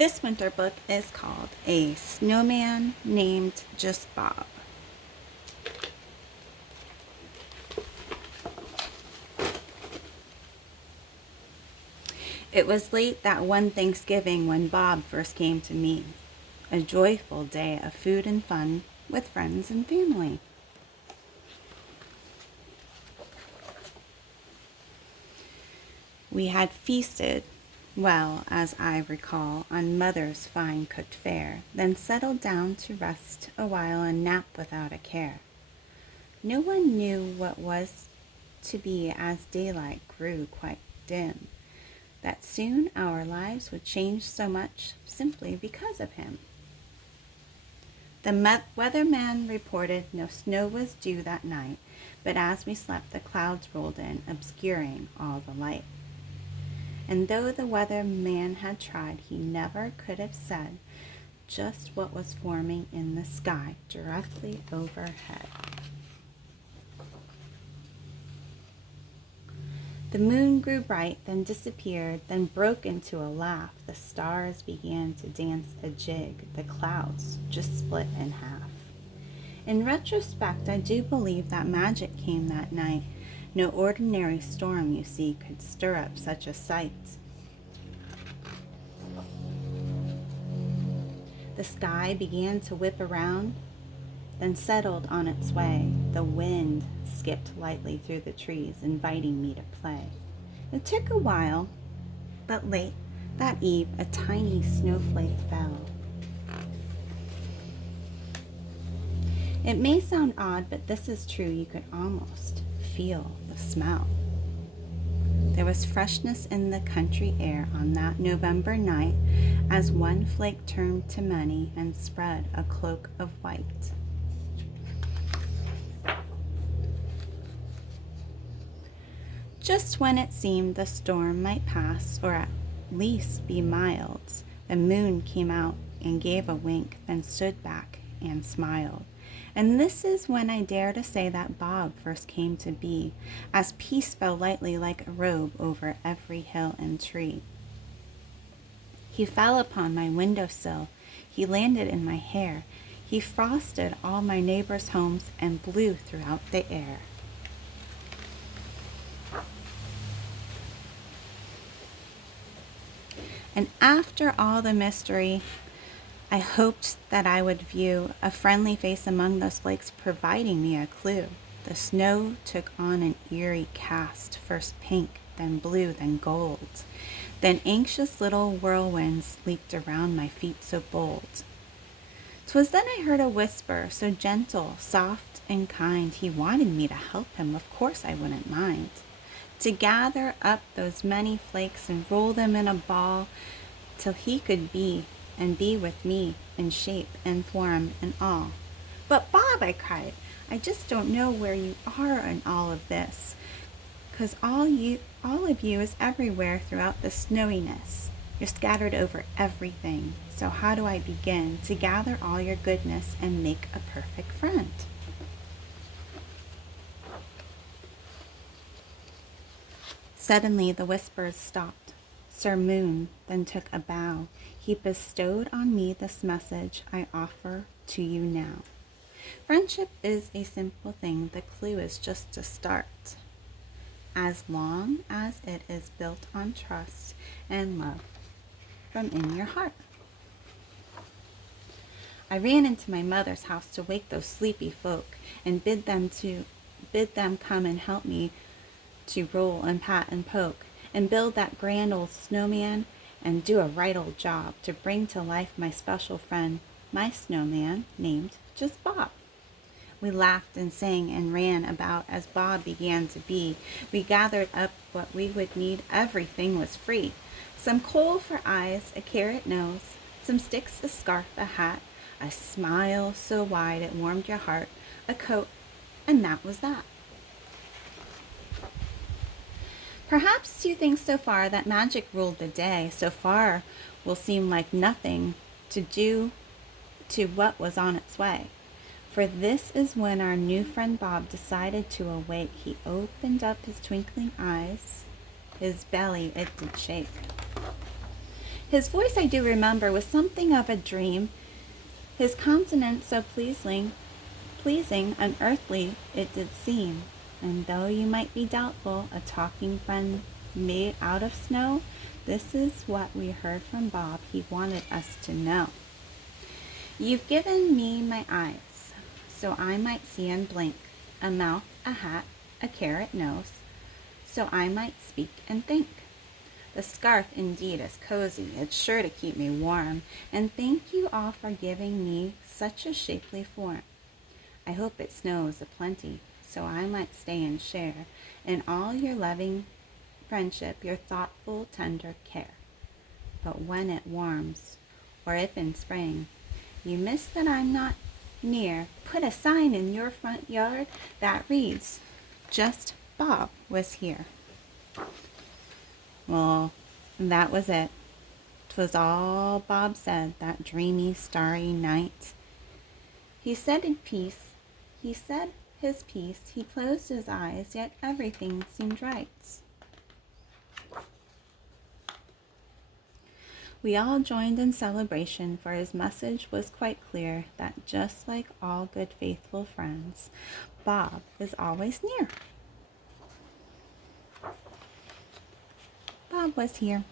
This winter book is called A Snowman Named Just Bob. It was late that one Thanksgiving when Bob first came to me. A joyful day of food and fun with friends and family. We had feasted, well, as I recall, on Mother's fine cooked fare, then settled down to rest a while and nap without a care. No one knew what was to be as daylight grew quite dim, that soon our lives would change so much simply because of him. The weatherman reported no snow was due that night, but as we slept the clouds rolled in, obscuring all the light. And though the weatherman had tried, he never could have said just what was forming in the sky directly overhead. The moon grew bright, then disappeared, then broke into a laugh. The stars began to dance a jig. The clouds just split in half. In retrospect, I do believe that magic came that night. No ordinary storm, you see, could stir up such a sight. The sky began to whip around, then settled on its way. The wind skipped lightly through the trees, inviting me to play. It took a while, but late that eve, a tiny snowflake fell. It may sound odd, but this is true. You could almost feel the smell. There was freshness in the country air on that November night as one flake turned to many and spread a cloak of white. Just when it seemed the storm might pass, or at least be mild, the moon came out and gave a wink, then stood back and smiled. And this is when I dare to say that Bob first came to be, as peace fell lightly like a robe over every hill and tree. He fell upon my windowsill, he landed in my hair, he frosted all my neighbors' homes and blew throughout the air. And after all the mystery, I hoped that I would view a friendly face among those flakes, providing me a clue. The snow took on an eerie cast, first pink, then blue, then gold. Then anxious little whirlwinds leaped around my feet so bold. 'Twas then I heard a whisper, so gentle, soft, and kind. He wanted me to help him, of course I wouldn't mind. To gather up those many flakes and roll them in a ball till he could be with me in shape and form and all. But Bob, I cried, I just don't know where you are in all of this, 'cause all of you is everywhere throughout the snowiness. You're scattered over everything. So how do I begin to gather all your goodness and make a perfect friend? Suddenly the whispers stopped. Sir Moon then took a bow. He bestowed on me this message I offer to you now. Friendship is a simple thing. The clue is just to start. As long as it is built on trust and love from in your heart. I ran into my mother's house to wake those sleepy folk and bid them come and help me to roll and pat and poke and build that grand old snowman and do a right old job to bring to life my special friend, my snowman named just Bob. We laughed and sang and ran about as Bob began to be. We gathered up what we would need. Everything was free. Some coal for eyes, a carrot nose, some sticks, a scarf, a hat, a smile so wide it warmed your heart, a coat, and that was that. Perhaps you think so far that magic ruled the day. So far will seem like nothing to do to what was on its way. For this is when our new friend Bob decided to awake. He opened up his twinkling eyes. His belly, it did shake. His voice, I do remember, was something of a dream, his countenance so pleasing, unearthly it did seem. And though you might be doubtful, a talking friend made out of snow, this is what we heard from Bob. He wanted us to know. You've given me my eyes, so I might see and blink, a mouth, a hat, a carrot nose, so I might speak and think. The scarf indeed is cozy, it's sure to keep me warm, and thank you all for giving me such a shapely form. I hope it snows aplenty, so I might stay and share in all your loving friendship, your thoughtful, tender care. But when it warms, or if in spring, you miss that I'm not near, put a sign in your front yard that reads, just Bob was here. Well, that was it. 'Twas all Bob said that dreamy, starry night. He said his piece, he closed his eyes, yet everything seemed right. We all joined in celebration, for his message was quite clear that just like all good faithful friends, Bob is always near. Bob was here.